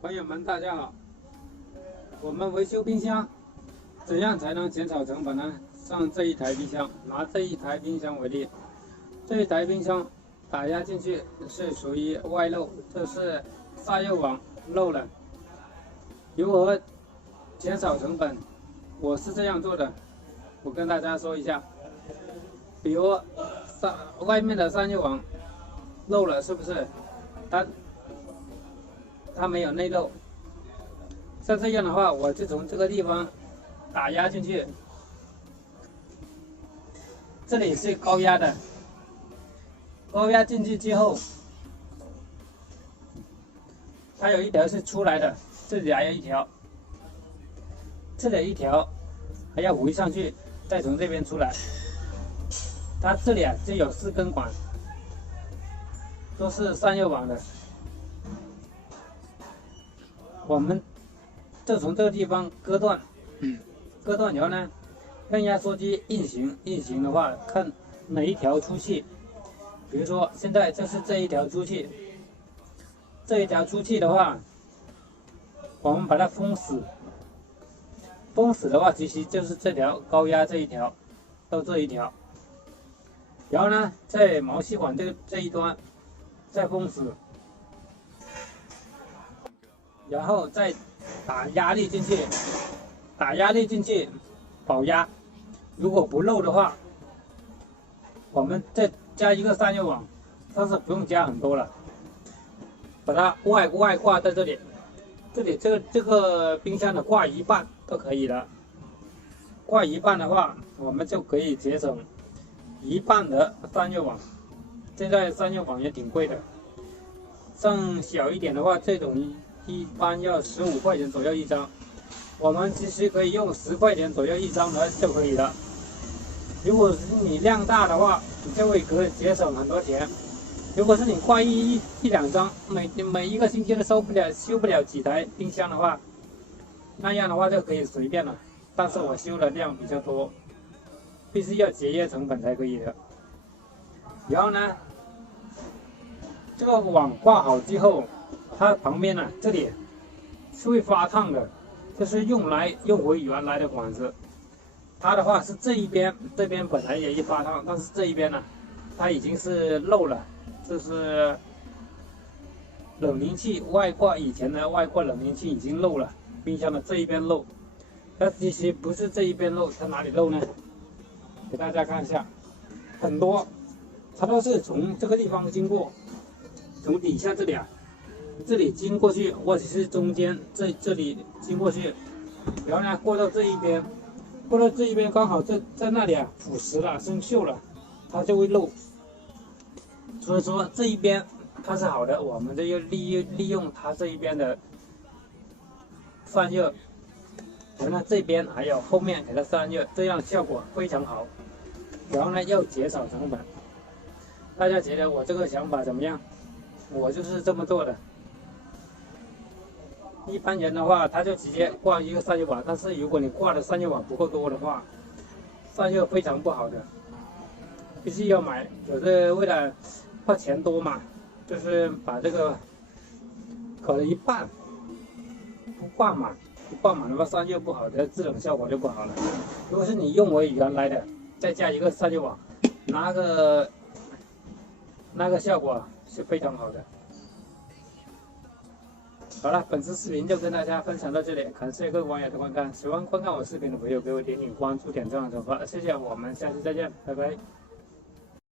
朋友们，大家好。我们维修冰箱，怎样才能减少成本呢？上这一台冰箱，拿这一台冰箱为例，这一台冰箱打压进去是属于外漏，这是散热网漏了。如何减少成本？我是这样做的，我跟大家说一下。比如外面的散热网漏了，是不是？它没有内漏，像这样的话，我就从这个地方打压进去，这里是高压的，高压进去之后，它有一条是出来的，这里还有一条，这里一条还要回上去，再从这边出来。它这里就有4根管，都是散热网的。我们就从这个地方割断，割断以后呢，用压缩机运行的话，看哪一条出气。比如说现在这是这一条出气，这一条出气的话，我们把它封死。封死的话，其实就是这条高压这一条到这一条，然后呢，在毛细管这一端再封死。然后再打压力进去，保压。如果不漏的话，我们再加一个散热网，但是不用加很多了，把它外挂在这里，这个冰箱的挂一半都可以了。挂一半的话，我们就可以节省一半的散热网。现在散热网也挺贵的，像小一点的话，这种一般要15块钱左右一张，我们其实可以用10块钱左右一张的就可以了。如果是你量大的话，你就会可以节省很多钱。如果是你挂一两张，每一个星期都修不了几台冰箱的话，那样的话就可以随便了。但是我修的量比较多，必须要节约成本才可以的。然后呢，这个网挂好之后，它旁边呢，这里是会发烫的，这是用回原来的管子。它的话是这边本来也一发烫，但是这一边呢，它已经是漏了，这是冷凝器外挂，以前的外挂冷凝器已经漏了，冰箱的这一边漏。它其实不是这一边漏，它哪里漏呢？给大家看一下，很多它都是从这个地方经过，从底下这里这里经过去，或者是中间这里经过去，然后呢过到这一边，刚好在那里腐蚀了、生锈了，它就会漏。所以说这一边它是好的，我们就要利用它这一边的散热，然后呢这边还有后面给它散热，这样效果非常好。然后呢又减少成本。大家觉得我这个想法怎么样？我就是这么做的。一般人的话，他就直接挂一个散热网，但是如果你挂的散热网不够多的话，散热非常不好的，必须要买。有的为了怕钱多嘛，就是把这个可能一半不挂满的话，散热不好的制冷效果就不好了。如果是你用回原来的，再加一个散热网，那个效果是非常好的。好了，本次视频就跟大家分享到这里，感谢各位网友的观看。喜欢观看我视频的朋友，给我点点关注、点赞和转发，谢谢。我们下期再见，拜拜。